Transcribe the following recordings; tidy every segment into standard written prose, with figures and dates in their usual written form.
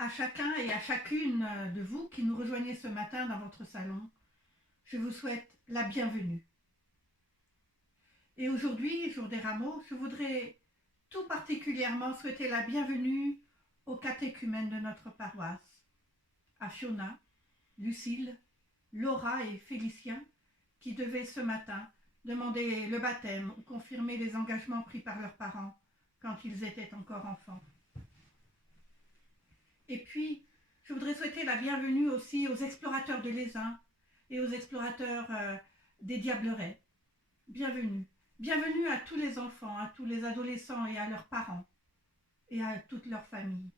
À chacun et à chacune de vous qui nous rejoignez ce matin dans votre salon, je vous souhaite la bienvenue. Et aujourd'hui, jour des rameaux, je voudrais tout particulièrement souhaiter la bienvenue aux catéchumènes de notre paroisse, à Fiona, Lucille, Laura et Félicien, qui devaient ce matin demander le baptême ou confirmer les engagements pris par leurs parents quand ils étaient encore enfants. Et puis, je voudrais souhaiter la bienvenue aussi aux explorateurs de l'Aisin et aux explorateurs des Diablerets. Bienvenue. Bienvenue à tous les enfants, à tous les adolescents et à leurs parents et à toute leur famille.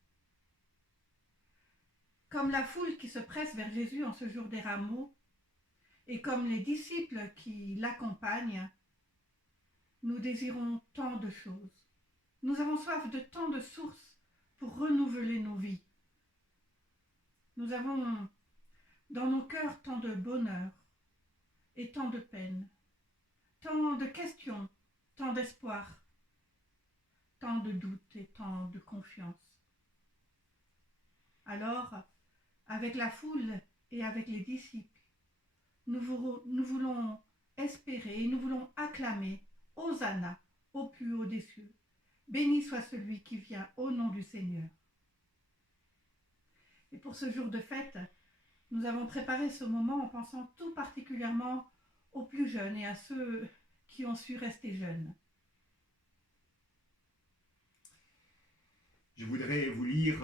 Comme la foule qui se presse vers Jésus en ce jour des rameaux et comme les disciples qui l'accompagnent, nous désirons tant de choses. Nous avons soif de tant de sources pour renouveler nos vies. Nous avons dans nos cœurs tant de bonheur et tant de peine, tant de questions, tant d'espoir, tant de doutes et tant de confiance. Alors, avec la foule et avec les disciples, nous voulons espérer et nous voulons acclamer Hosanna au plus haut des cieux. Béni soit celui qui vient au nom du Seigneur. Et pour ce jour de fête, nous avons préparé ce moment en pensant tout particulièrement aux plus jeunes et à ceux qui ont su rester jeunes. Je voudrais vous lire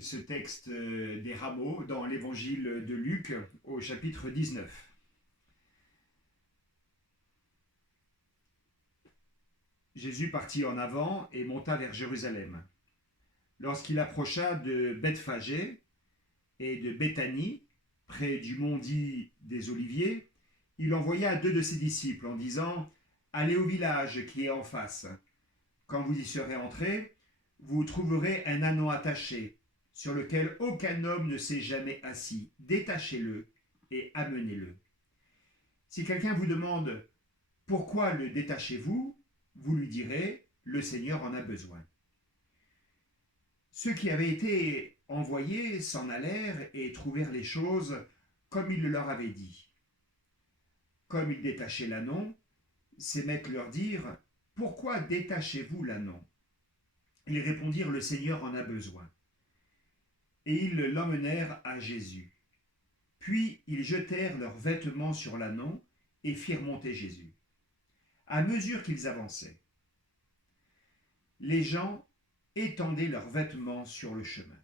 ce texte des rameaux dans l'évangile de Luc au chapitre 19. Jésus partit en avant et monta vers Jérusalem. Lorsqu'il approcha de Bethphagée et de Béthanie, près du mont dit des Oliviers, il envoya 2 de ses disciples en disant « Allez au village qui est en face. Quand vous y serez entrés, vous trouverez un ânon attaché, sur lequel aucun homme ne s'est jamais assis. Détachez-le et amenez-le. Si quelqu'un vous demande « Pourquoi le détachez-vous ?» vous lui direz « Le Seigneur en a besoin. » Ceux qui avaient été envoyés s'en allèrent et trouvèrent les choses comme il le leur avait dit. Comme ils détachaient l'ânon, ces maîtres leur dirent « Pourquoi détachez-vous l'ânon ?» Ils répondirent « Le Seigneur en a besoin. » Et ils l'emmenèrent à Jésus. Puis ils jetèrent leurs vêtements sur l'ânon et firent monter Jésus. À mesure qu'ils avançaient, les gens étendaient leurs vêtements sur le chemin.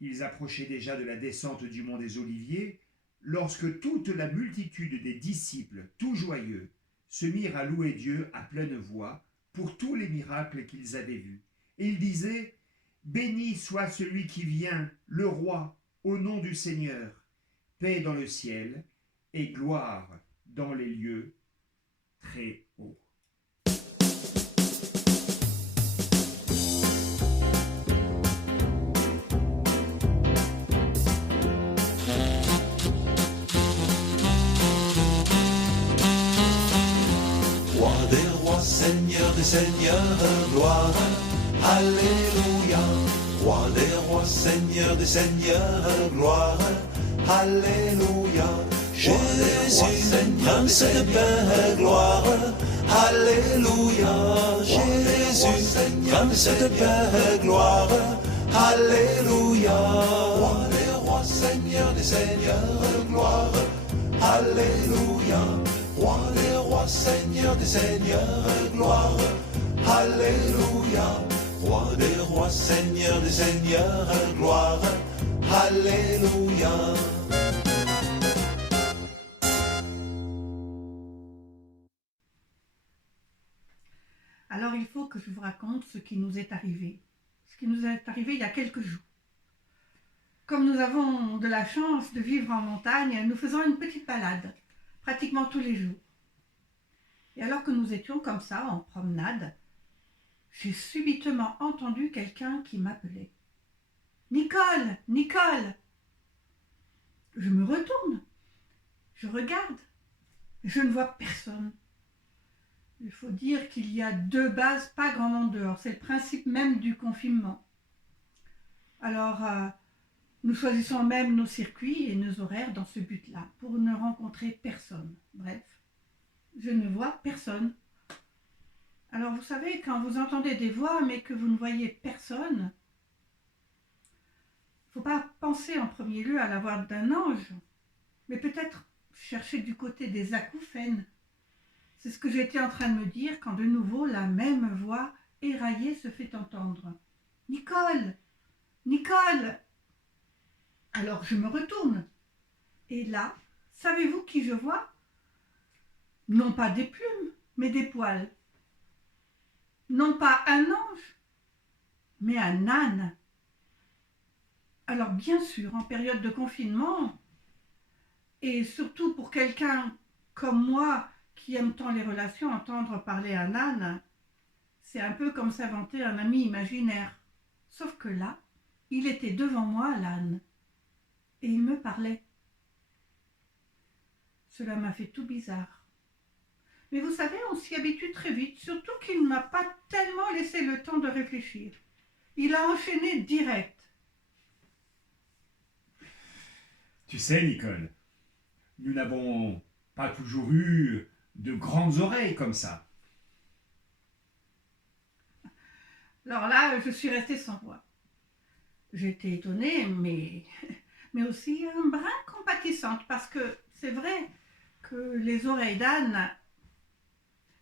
Ils approchaient déjà de la descente du mont des Oliviers, lorsque toute la multitude des disciples, tout joyeux, se mirent à louer Dieu à pleine voix pour tous les miracles qu'ils avaient vus. Et ils disaient « Béni soit celui qui vient, le roi, au nom du Seigneur, paix dans le ciel et gloire dans les lieux très hauts. » Seigneur des seigneurs, gloire, alléluia. Roi des rois, Seigneur des seigneurs, gloire, alléluia. Jésus, Prince de paix, gloire, alléluia. Jésus, Prince de paix, gloire, alléluia. Roi des rois, Seigneur des seigneurs, gloire, alléluia. Roi des rois, Seigneur des seigneurs, gloire, alléluia. Roi des rois, Seigneur des seigneurs, gloire, alléluia. Alors il faut que je vous raconte ce qui nous est arrivé. Ce qui nous est arrivé il y a quelques jours. Comme nous avons de la chance de vivre en montagne, nous faisons une petite balade, pratiquement tous les jours. Et alors que nous étions comme ça, en promenade, j'ai subitement entendu quelqu'un qui m'appelait. « Nicole, Nicole !» Je me retourne, je regarde, je ne vois personne. Il faut dire qu'il y a 2 bases, pas grand monde dehors. C'est le principe même du confinement. Alors, nous choisissons même nos circuits et nos horaires dans ce but-là, pour ne rencontrer personne. Bref, je ne vois personne. Alors, vous savez, quand vous entendez des voix, mais que vous ne voyez personne, il ne faut pas penser en premier lieu à la voix d'un ange, mais peut-être chercher du côté des acouphènes. C'est ce que j'étais en train de me dire quand de nouveau la même voix éraillée se fait entendre. « Nicole! Nicole !» Alors je me retourne. Et là, savez-vous qui je vois? Non pas des plumes, mais des poils. Non pas un ange, mais un âne. Alors bien sûr, en période de confinement, et surtout pour quelqu'un comme moi qui aime tant les relations, entendre parler un âne, c'est un peu comme s'inventer un ami imaginaire. Sauf que là, il était devant moi, l'âne, et il me parlait. Cela m'a fait tout bizarre. Mais vous savez, on s'y habitue très vite, surtout qu'il ne m'a pas tellement laissé le temps de réfléchir. Il a enchaîné direct. Tu sais, Nicole, nous n'avons pas toujours eu de grandes oreilles comme ça. Alors là, je suis restée sans voix. J'étais étonnée, mais aussi un brin compatissante, parce que c'est vrai que les oreilles d'âne,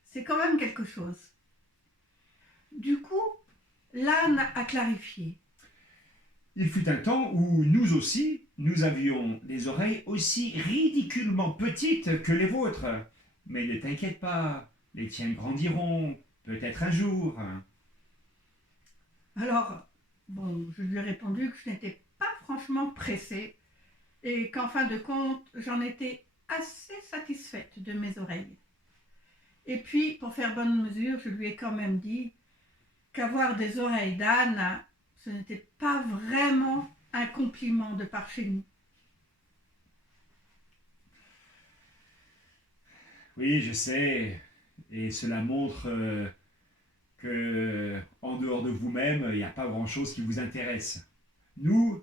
c'est quand même quelque chose. Du coup, l'âne a clarifié. Il fut un temps où nous aussi, nous avions des oreilles aussi ridiculement petites que les vôtres. Mais ne t'inquiète pas, les tiennes grandiront, peut-être un jour. Alors, bon, je lui ai répondu que je n'étais pas franchement pressée et qu'en fin de compte, j'en étais assez satisfaite de mes oreilles. Et puis, pour faire bonne mesure, je lui ai quand même dit qu'avoir des oreilles d'âne, ce n'était pas vraiment un compliment de par chez nous. Oui, je sais, et cela montre que, en dehors de vous-même, il n'y a pas grand-chose qui vous intéresse. Nous,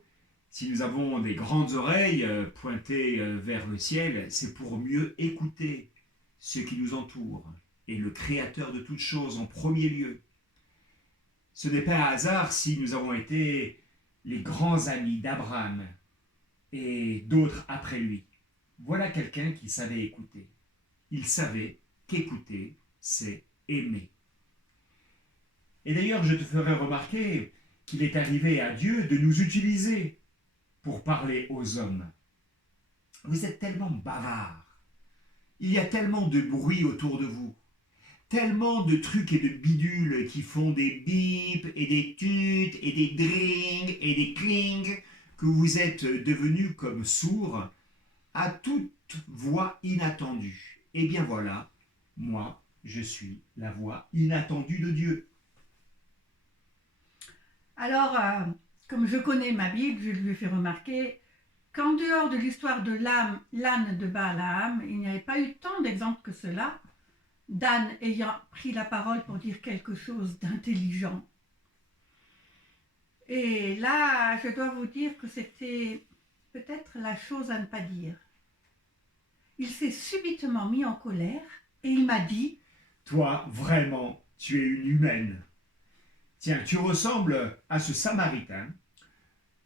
si nous avons des grandes oreilles pointées vers le ciel, c'est pour mieux écouter ce qui nous entoure et le Créateur de toutes choses en premier lieu. Ce n'est pas un hasard si nous avons été les grands amis d'Abraham et d'autres après lui. Voilà quelqu'un qui savait écouter. Il savait qu'écouter, c'est aimer. Et d'ailleurs, je te ferai remarquer qu'il est arrivé à Dieu de nous utiliser pour parler aux hommes. Vous êtes tellement bavards. Il y a tellement de bruit autour de vous. Tellement de trucs et de bidules qui font des bips et des tutes et des drings et des clings que vous êtes devenus comme sourds à toute voix inattendue. Eh bien voilà, moi, je suis la voix inattendue de Dieu. Alors, comme je connais ma Bible, je lui ai fait remarquer qu'en dehors de l'histoire de l'âne de Balaam, il n'y avait pas eu tant d'exemples que cela, d'âne ayant pris la parole pour dire quelque chose d'intelligent. Et là, je dois vous dire que c'était peut-être la chose à ne pas dire. Il s'est subitement mis en colère et il m'a dit « Toi, vraiment, tu es une humaine. Tiens, tu ressembles à ce Samaritain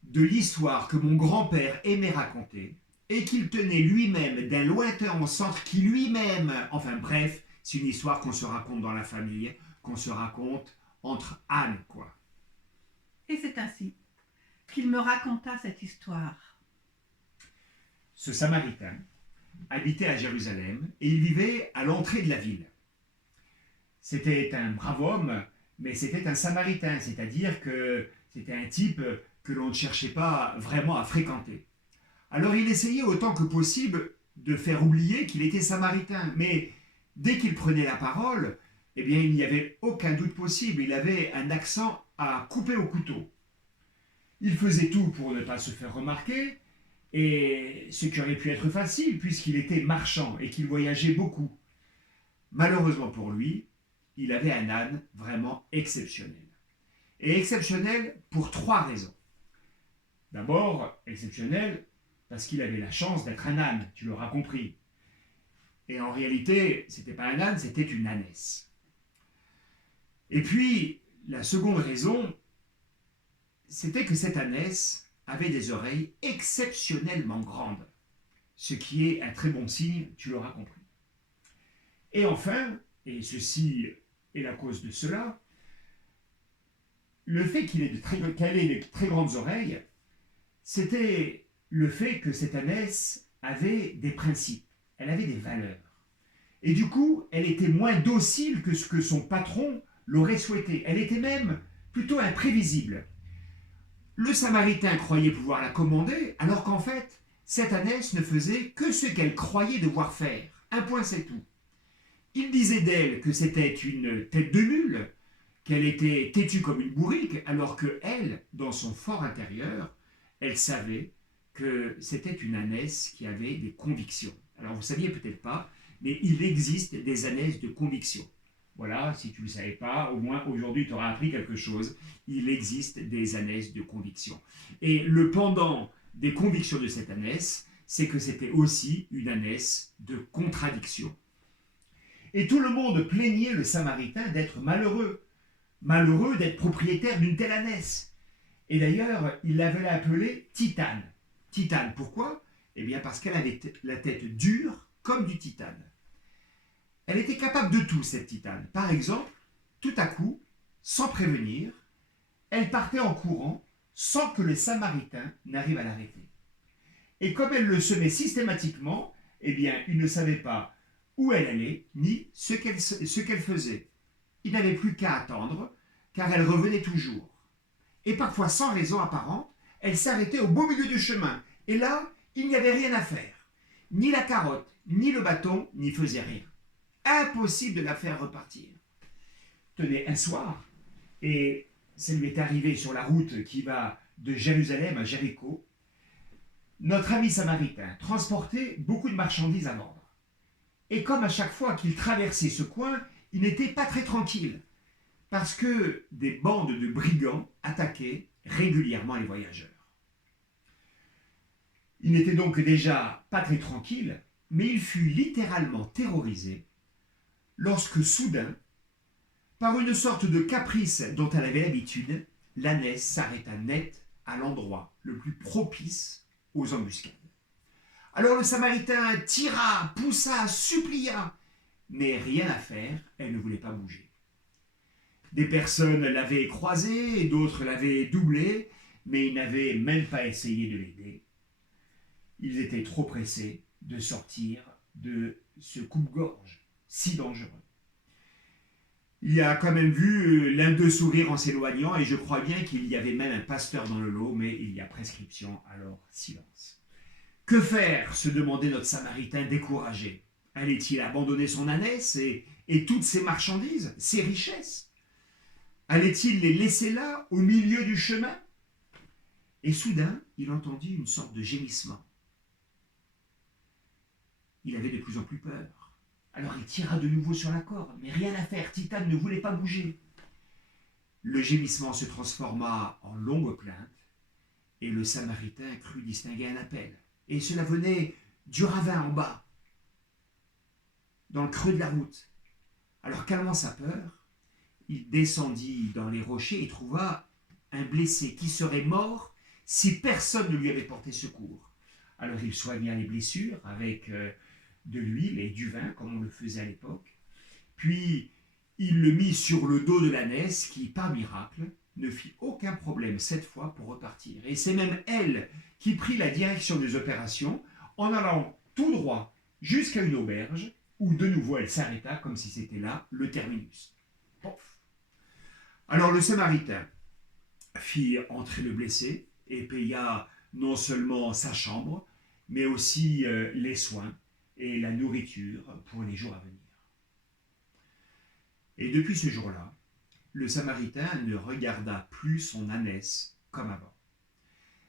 de l'histoire que mon grand-père aimait raconter et qu'il tenait lui-même d'un lointain ancêtre qui lui-même... Enfin bref, c'est une histoire qu'on se raconte dans la famille, qu'on se raconte entre ânes, quoi. » Et c'est ainsi qu'il me raconta cette histoire. Ce Samaritain habitait à Jérusalem et il vivait à l'entrée de la ville. C'était un brave homme, mais c'était un Samaritain, c'est-à-dire que c'était un type que l'on ne cherchait pas vraiment à fréquenter. Alors il essayait autant que possible de faire oublier qu'il était Samaritain, mais dès qu'il prenait la parole, eh bien il n'y avait aucun doute possible, il avait un accent à couper au couteau. Il faisait tout pour ne pas se faire remarquer, et ce qui aurait pu être facile puisqu'il était marchand et qu'il voyageait beaucoup. Malheureusement pour lui, il avait un âne vraiment exceptionnel. Et exceptionnel pour 3 raisons. D'abord, exceptionnel parce qu'il avait la chance d'être un âne, tu l'auras compris. Et en réalité, ce n'était pas un âne, c'était une ânesse. Et puis, la seconde raison, c'était que cette ânesse avait des oreilles exceptionnellement grandes, ce qui est un très bon signe, tu l'auras compris. Et enfin, et ceci est la cause de cela, le fait qu'elle ait de très grandes oreilles, c'était le fait que cette ânesse avait des principes, elle avait des valeurs. Et du coup, elle était moins docile que ce que son patron l'aurait souhaité. Elle était même plutôt imprévisible. Le Samaritain croyait pouvoir la commander, alors qu'en fait, cette ânesse ne faisait que ce qu'elle croyait devoir faire. Un point, c'est tout. Il disait d'elle que c'était une tête de mule, qu'elle était têtue comme une bourrique, alors que elle, dans son fort intérieur, elle savait que c'était une ânesse qui avait des convictions. Alors vous ne saviez peut-être pas, mais il existe des ânesses de conviction. Voilà, si tu ne le savais pas, au moins aujourd'hui tu auras appris quelque chose. Il existe des ânesses de conviction. Et le pendant des convictions de cette ânesse, c'est que c'était aussi une ânesse de contradiction. Et tout le monde plaignait le Samaritain d'être malheureux d'être propriétaire d'une telle ânesse. Et d'ailleurs, il l'avait appelée Titane. Titane, pourquoi? Eh bien parce qu'elle avait la tête dure comme du titane. Elle était capable de tout, cette Titane. Par exemple, tout à coup, sans prévenir, elle partait en courant sans que le Samaritain n'arrive à l'arrêter. Et comme elle le semait systématiquement, eh bien, il ne savait pas où elle allait, ni ce qu'elle faisait. Il n'avait plus qu'à attendre, car elle revenait toujours. Et parfois, sans raison apparente, elle s'arrêtait au beau milieu du chemin. Et là, il n'y avait rien à faire. Ni la carotte, ni le bâton n'y faisaient rien. Impossible de la faire repartir. Tenez, un soir, et ça lui est arrivé sur la route qui va de Jérusalem à Jéricho, notre ami samaritain transportait beaucoup de marchandises à vendre. Et comme à chaque fois qu'il traversait ce coin, il n'était pas très tranquille, parce que des bandes de brigands attaquaient régulièrement les voyageurs. Il n'était donc déjà pas très tranquille, mais il fut littéralement terrorisé lorsque soudain, par une sorte de caprice dont elle avait l'habitude, l'ânesse s'arrêta net à l'endroit le plus propice aux embuscades. Alors le Samaritain tira, poussa, supplia, mais rien à faire, elle ne voulait pas bouger. Des personnes l'avaient croisée, d'autres l'avaient doublée, mais ils n'avaient même pas essayé de l'aider. Ils étaient trop pressés de sortir de ce coupe-gorge si dangereux. Il a quand même vu l'un d'eux sourire en s'éloignant, et je crois bien qu'il y avait même un pasteur dans le lot, mais il y a prescription, alors silence. Que faire, se demandait notre Samaritain découragé. Allait-il abandonner son ânesse et toutes ses marchandises, ses richesses? Allait-il les laisser là, au milieu du chemin? Et soudain, il entendit une sorte de gémissement. Il avait de plus en plus peur. Alors il tira de nouveau sur la corde, mais rien à faire, Titane ne voulait pas bouger. Le gémissement se transforma en longue plainte, et le Samaritain crut distinguer un appel. Et cela venait du ravin en bas, dans le creux de la route. Alors calmant sa peur, il descendit dans les rochers et trouva un blessé qui serait mort si personne ne lui avait porté secours. Alors il soigna les blessures avec de l'huile et du vin, comme on le faisait à l'époque. Puis il le mit sur le dos de l'ânesse qui, par miracle, ne fit aucun problème cette fois pour repartir. Et c'est même elle qui prit la direction des opérations en allant tout droit jusqu'à une auberge où de nouveau elle s'arrêta comme si c'était là le terminus. Pof. Alors le Samaritain fit entrer le blessé et paya non seulement sa chambre, mais aussi les soins et la nourriture pour les jours à venir. Et depuis ce jour-là, le Samaritain ne regarda plus son ânesse comme avant.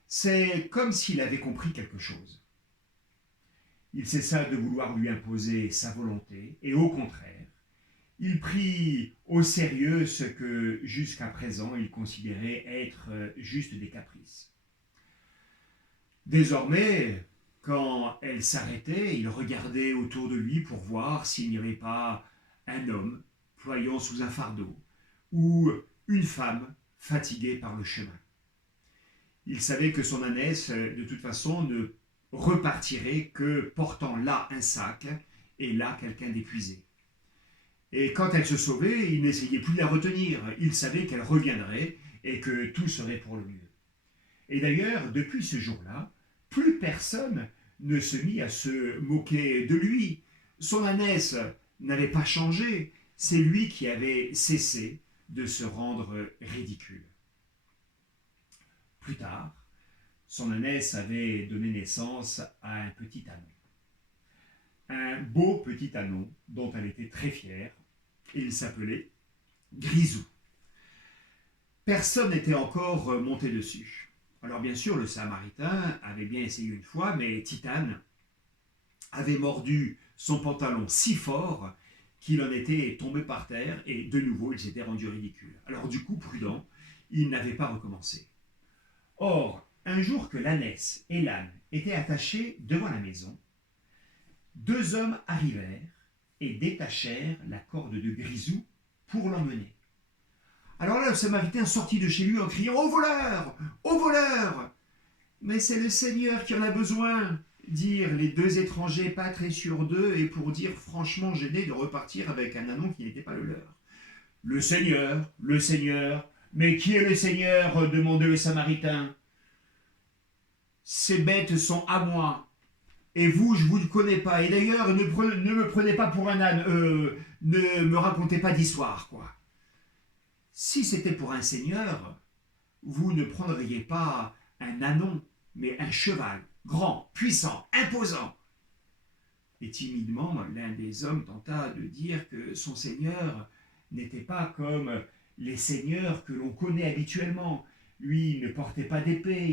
C'est comme s'il avait compris quelque chose. Il cessa de vouloir lui imposer sa volonté et au contraire, il prit au sérieux ce que jusqu'à présent il considérait être juste des caprices. Désormais, quand elle s'arrêtait, il regardait autour de lui pour voir s'il n'y avait pas un homme ployant sous un fardeau ou une femme fatiguée par le chemin. Il savait que son ânesse, de toute façon, ne repartirait que portant là un sac et là quelqu'un d'épuisé. Et quand elle se sauvait, il n'essayait plus de la retenir. Il savait qu'elle reviendrait et que tout serait pour le mieux. Et d'ailleurs, depuis ce jour-là, plus personne ne se mit à se moquer de lui. Son ânesse n'avait pas changé, c'est lui qui avait cessé de se rendre ridicule. Plus tard, son ânesse avait donné naissance à un petit anon. Un beau petit anon dont elle était très fière, et il s'appelait Grisou. Personne n'était encore monté dessus. Alors bien sûr, le Samaritain avait bien essayé une fois, mais Titane avait mordu son pantalon si fort qu'il en était tombé par terre et de nouveau il s'était rendu ridicule. Alors du coup, prudent, il n'avait pas recommencé. Or, un jour que l'ânesse et l'âne étaient attachés devant la maison, deux hommes arrivèrent et détachèrent la corde de Grisou pour l'emmener. Alors là, le Samaritain sortit de chez lui en criant « Au voleur! Au voleur !» « Mais c'est le Seigneur qui en a besoin !» dirent les deux étrangers pas très sûrs d'eux et pour dire franchement gênés de repartir avec un anon qui n'était pas le leur. « Le Seigneur, mais qui est le Seigneur ?» demandait le Samaritain. « Ces bêtes sont à moi, et vous, je ne vous le connais pas, et d'ailleurs, ne me prenez pas pour un âne, ne me racontez pas d'histoire, quoi. Si c'était pour un seigneur, vous ne prendriez pas un anon, mais un cheval, grand, puissant, imposant. » Et timidement, l'un des hommes tenta de dire que son seigneur n'était pas comme les seigneurs que l'on connaît habituellement. Lui, il ne portait pas d'épée,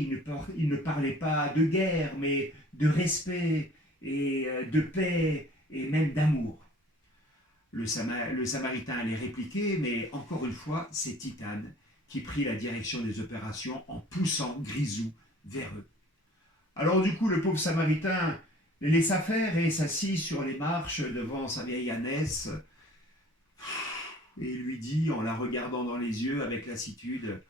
il ne parlait pas de guerre, mais de respect et de paix et même d'amour. Le Samaritain allait répliquer, mais encore une fois, c'est Titane qui prit la direction des opérations en poussant Grisou vers eux. Alors du coup, le pauvre Samaritain les laissa faire et s'assit sur les marches devant sa vieille ânesse et lui dit, en la regardant dans les yeux avec lassitude,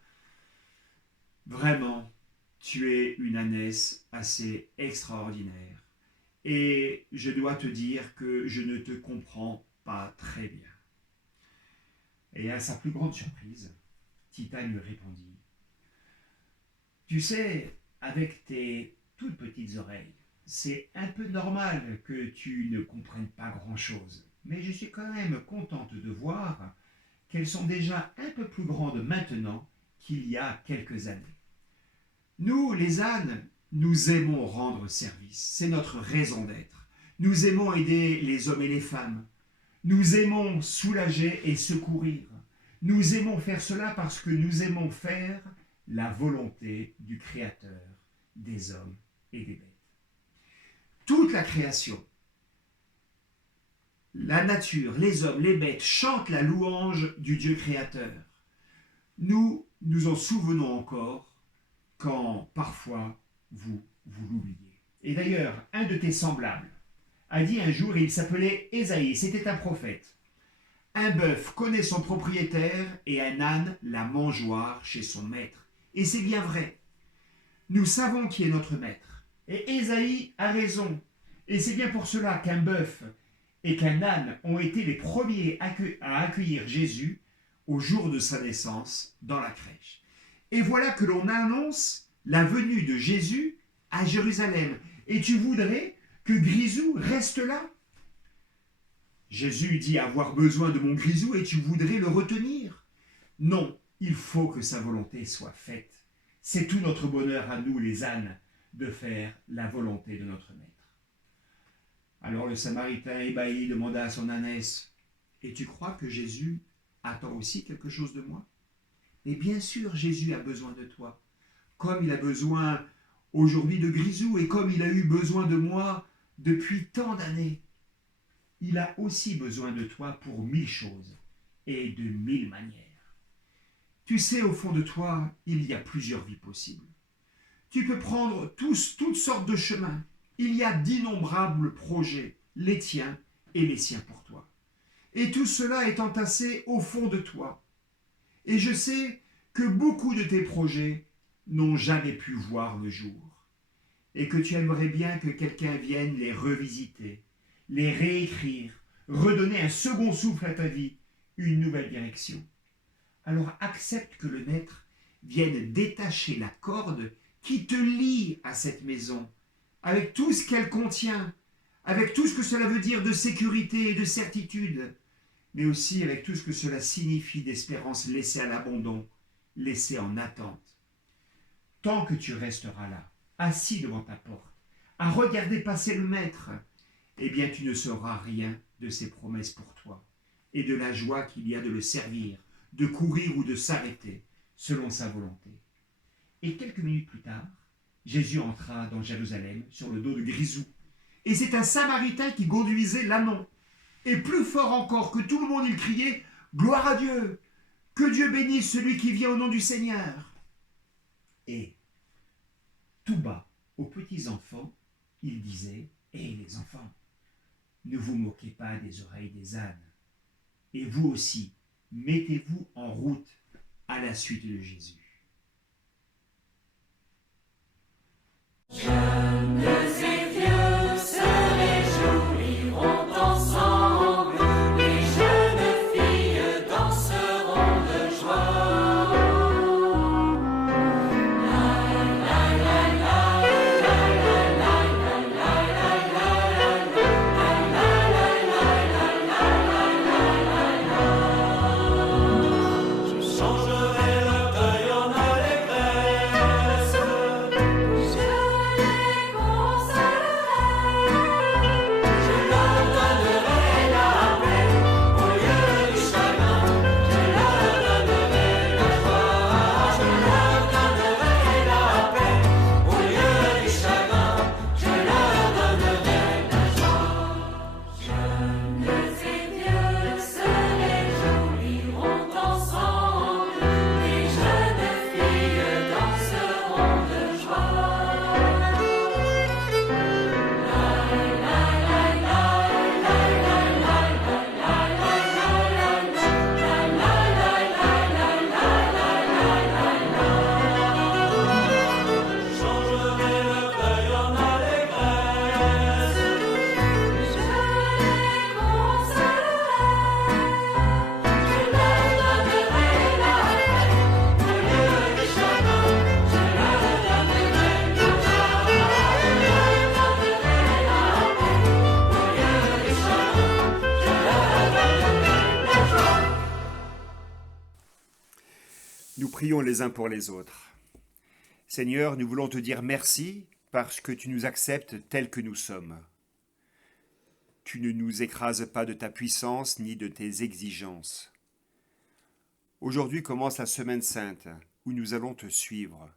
« Vraiment, tu es une ânesse assez extraordinaire et je dois te dire que je ne te comprends pas très bien. » Et à sa plus grande surprise, Titane lui répondit, « Tu sais, avec tes toutes petites oreilles, c'est un peu normal que tu ne comprennes pas grand-chose, mais je suis quand même contente de voir qu'elles sont déjà un peu plus grandes maintenant qu'il y a quelques années. Nous, les ânes, nous aimons rendre service, c'est notre raison d'être. Nous aimons aider les hommes et les femmes. Nous aimons soulager et secourir. Nous aimons faire cela parce que nous aimons faire la volonté du Créateur des hommes et des bêtes. Toute la création, la nature, les hommes, les bêtes chantent la louange du Dieu créateur. Nous nous en souvenons encore quand parfois vous l'oubliez. Et d'ailleurs, un de tes semblables a dit un jour, il s'appelait Ésaïe, c'était un prophète. Un bœuf connaît son propriétaire et un âne la mangeoire chez son maître. Et c'est bien vrai. Nous savons qui est notre maître. Et Ésaïe a raison. Et c'est bien pour cela qu'un bœuf et qu'un âne ont été les premiers à accueillir Jésus au jour de sa naissance dans la crèche. Et voilà que l'on annonce la venue de Jésus à Jérusalem. Et tu voudrais que Grisou reste là? Jésus dit avoir besoin de mon Grisou et tu voudrais le retenir? Non, il faut que sa volonté soit faite. C'est tout notre bonheur à nous, les ânes, de faire la volonté de notre maître. Alors le Samaritain ébahi demanda à son ânesse, « Et tu crois que Jésus attend aussi quelque chose de moi? » Et bien sûr, Jésus a besoin de toi, comme il a besoin aujourd'hui de Grisou et comme il a eu besoin de moi depuis tant d'années. il a aussi besoin de toi pour 1000 choses et de 1000 manières. Tu sais, au fond de toi, il y a plusieurs vies possibles. Tu peux prendre toutes sortes de chemins. Il y a d'innombrables projets, les tiens et les siens pour toi. Et tout cela est entassé au fond de toi. Et je sais que beaucoup de tes projets n'ont jamais pu voir le jour. Et que tu aimerais bien que quelqu'un vienne les revisiter, les réécrire, redonner un second souffle à ta vie, une nouvelle direction. Alors accepte que le Maître vienne détacher la corde qui te lie à cette maison, avec tout ce qu'elle contient, avec tout ce que cela veut dire de sécurité et de certitude, mais aussi avec tout ce que cela signifie d'espérance laissée à l'abandon, laissée en attente. Tant que tu resteras là, assis devant ta porte, à regarder passer le Maître, eh bien tu ne sauras rien de ses promesses pour toi et de la joie qu'il y a de le servir, de courir ou de s'arrêter selon sa volonté. Et quelques minutes plus tard, Jésus entra dans Jérusalem sur le dos de Grisou. Et c'est un Samaritain qui conduisait l'ânon. Et plus fort encore que tout le monde, il criait « Gloire à Dieu ! Que Dieu bénisse celui qui vient au nom du Seigneur !» Et tout bas, aux petits enfants, il disait « Hé les enfants, ne vous moquez pas des oreilles des ânes. Et vous aussi, mettez-vous en route à la suite de Jésus. » Jeunes et vieux se réjouiront ensemble, les jeunes filles danseront de joie. Je changerai leur deuil en allégresse. Nous prions les uns pour les autres. Seigneur, nous voulons te dire merci parce que tu nous acceptes tels que nous sommes. Tu ne nous écrases pas de ta puissance ni de tes exigences. Aujourd'hui commence la Semaine Sainte où nous allons te suivre,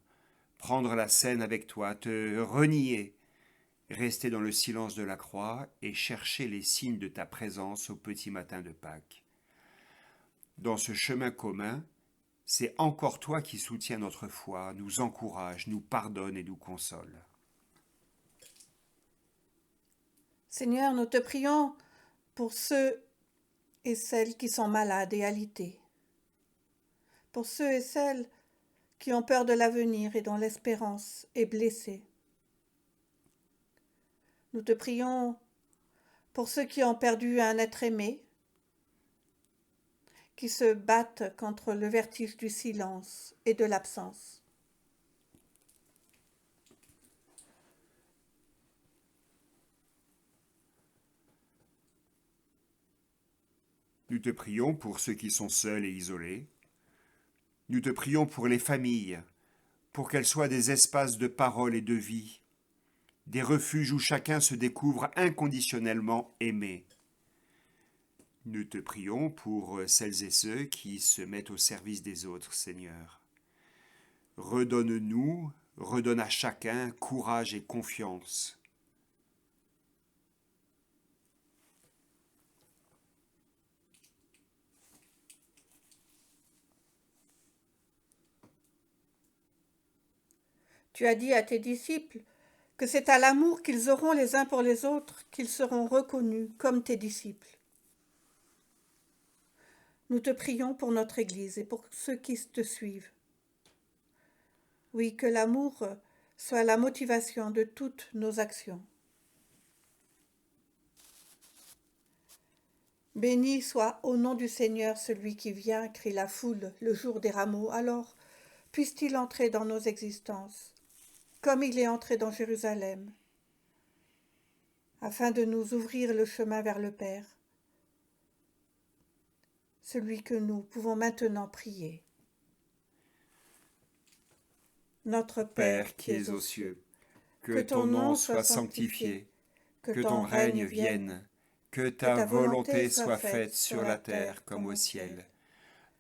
prendre la scène avec toi, te renier, rester dans le silence de la croix et chercher les signes de ta présence au petit matin de Pâques. Dans ce chemin commun, c'est encore toi qui soutiens notre foi, nous encourage, nous pardonne et nous console. Seigneur, nous te prions pour ceux et celles qui sont malades et alités, pour ceux et celles qui ont peur de l'avenir et dont l'espérance est blessée. Nous te prions pour ceux qui ont perdu un être aimé, qui se battent contre le vertige du silence et de l'absence. Nous te prions pour ceux qui sont seuls et isolés. Nous te prions pour les familles, pour qu'elles soient des espaces de parole et de vie, des refuges où chacun se découvre inconditionnellement aimé. Nous te prions pour celles et ceux qui se mettent au service des autres, Seigneur. Redonne-nous, redonne à chacun courage et confiance. Tu as dit à tes disciples que c'est à l'amour qu'ils auront les uns pour les autres qu'ils seront reconnus comme tes disciples. Nous te prions pour notre Église et pour ceux qui te suivent. Oui, que l'amour soit la motivation de toutes nos actions. Béni soit au nom du Seigneur celui qui vient, crie la foule le jour des rameaux. Alors puisse-t-il entrer dans nos existences, comme il est entré dans Jérusalem, afin de nous ouvrir le chemin vers le Père, celui que nous pouvons maintenant prier. Notre Père qui es aux cieux, que ton nom soit sanctifié, que ton règne vienne, que ta volonté soit faite sur la terre comme au ciel.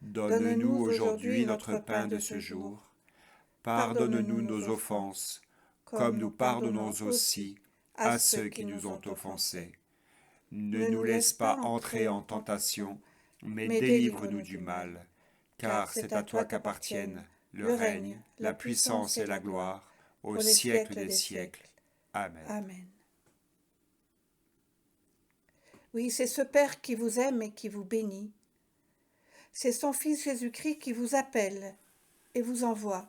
Donne-nous aujourd'hui notre pain de ce jour. Pardonne-nous nos offenses, comme nous pardonnons aussi à ceux qui nous ont offensés. Ne nous laisse pas entrer en tentation, mais délivre-nous du mal, car c'est à toi qu'appartiennent le règne, la puissance et la gloire, au siècle des siècles. Amen. Amen. Oui, c'est ce Père qui vous aime et qui vous bénit. C'est son Fils Jésus-Christ qui vous appelle et vous envoie.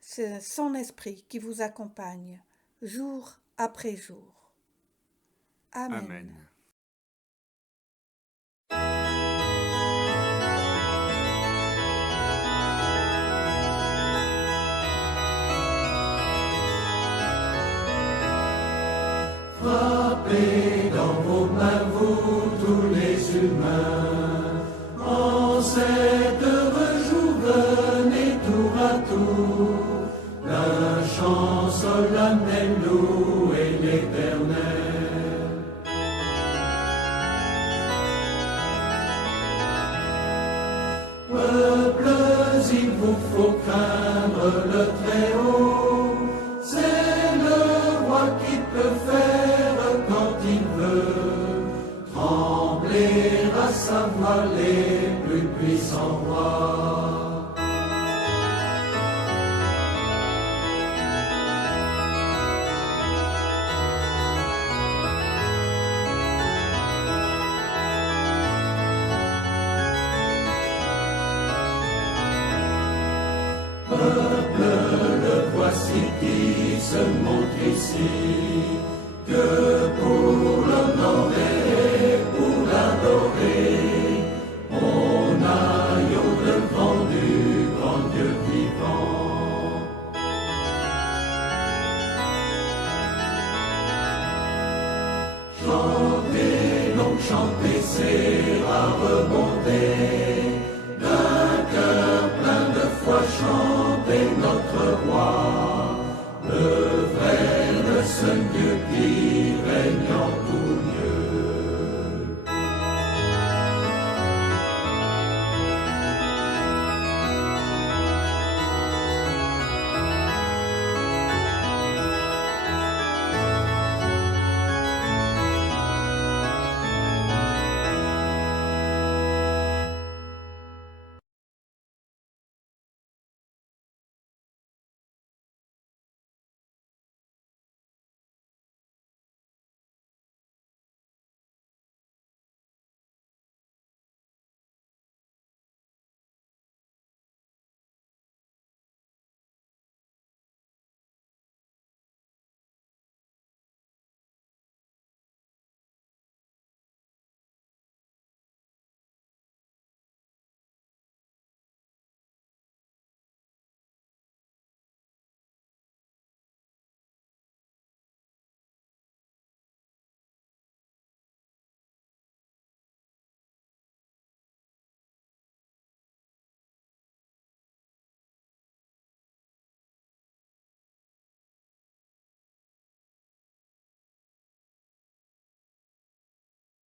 C'est son Esprit qui vous accompagne, jour après jour. Amen. Amen. Frappez dans vos mains, vous tous les humains, en cet heureux jour, venez tour à tour, d'un chant solennel louer l'Éternel. Peuples, il vous faut craindre le Très-Haut, c'est le roi qui peut faire quand il veut trembler à sa voix les plus puissants rois. Peuple, le voici qui se montre ici, que pour l'honorer et pour l'adorer, on aille au-devant du grand Dieu vivant. Chantez, donc chantez, c'est à rebondir.